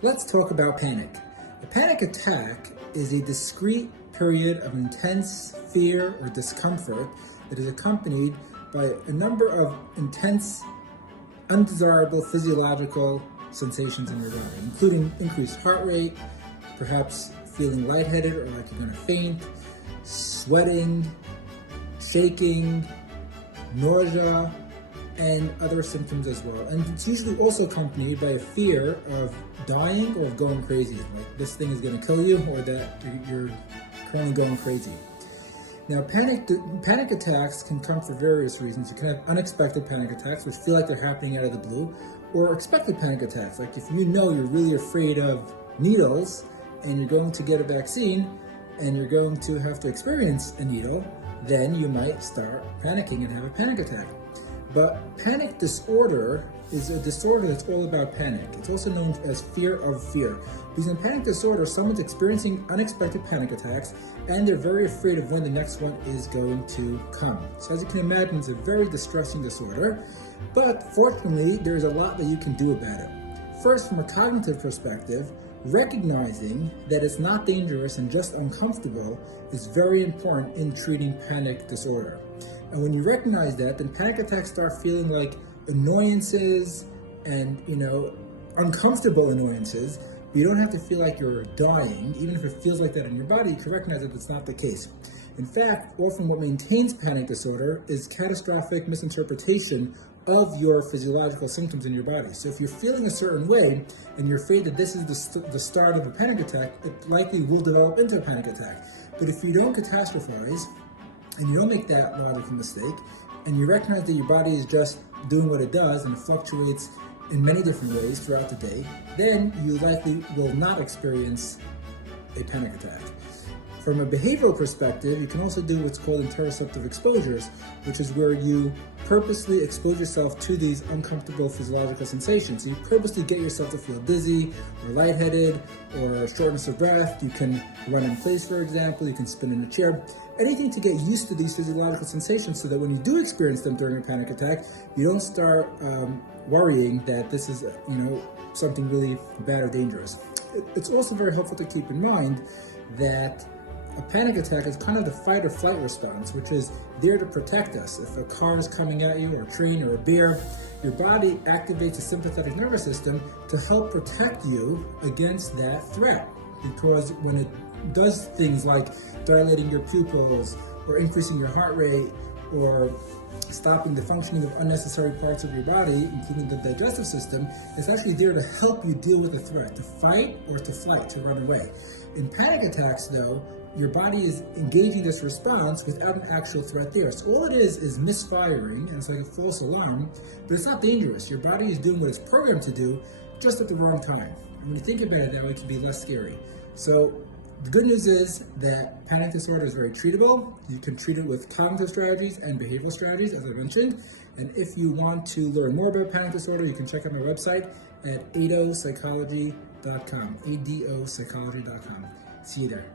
Let's talk about panic. A panic attack is a discrete period of intense fear or discomfort that is accompanied by a number of intense, undesirable physiological sensations in your body, including increased heart rate, perhaps feeling lightheaded or like you're going to faint, sweating, shaking, nausea, and other symptoms as well. And it's usually also accompanied by a fear of dying or of going crazy, like this thing is going to kill you or that you're currently going crazy. Now, panic attacks can come for various reasons. You can have unexpected panic attacks, which feel like they're happening out of the blue, or expected panic attacks, like if you know you're really afraid of needles and you're going to get a vaccine and you're going to have to experience a needle, then you might start panicking and have a panic attack. But panic disorder is a disorder that's all about panic. It's also known as fear of fear. Because in panic disorder, someone's experiencing unexpected panic attacks and they're very afraid of when the next one is going to come. So as you can imagine, it's a very distressing disorder, but fortunately, there's a lot that you can do about it. First, from a cognitive perspective, recognizing that it's not dangerous and just uncomfortable is very important in treating panic disorder. And when you recognize that, then panic attacks start feeling like annoyances and, uncomfortable annoyances. You don't have to feel like you're dying, even if it feels like that in your body. You can recognize that it's not the case. In fact, often what maintains panic disorder is catastrophic misinterpretation of your physiological symptoms in your body. So if you're feeling a certain way and you're afraid that this is the start of a panic attack, it likely will develop into a panic attack. But if you don't catastrophize, and you don't make that logical mistake, and you recognize that your body is just doing what it does and it fluctuates in many different ways throughout the day, then you likely will not experience a panic attack. From a behavioral perspective, you can also do what's called interoceptive exposures, which is where you purposely expose yourself to these uncomfortable physiological sensations. So you purposely get yourself to feel dizzy or lightheaded or shortness of breath. You can run in place, for example. You can spin in a chair. Anything to get used to these physiological sensations so that when you do experience them during a panic attack, you don't start worrying that this is, something really bad or dangerous. It's also very helpful to keep in mind that a panic attack is kind of the fight or flight response, which is there to protect us. If a car is coming at you, or a train, or a bear, your body activates a sympathetic nervous system to help protect you against that threat. Because when it does things like dilating your pupils, or increasing your heart rate, or stopping the functioning of unnecessary parts of your body, including the digestive system, it's actually there to help you deal with the threat, to fight or to flight, to run away. In panic attacks, though, your body is engaging this response without an actual threat there. So all it is misfiring, and it's like a false alarm, but it's not dangerous. Your body is doing what it's programmed to do, just at the wrong time. And when you think about it that way, it can be less scary. So the good news is that panic disorder is very treatable. You can treat it with cognitive strategies and behavioral strategies, as I mentioned. And if you want to learn more about panic disorder, you can check out my website at adopsychology.com, adopsychology.com. See you there.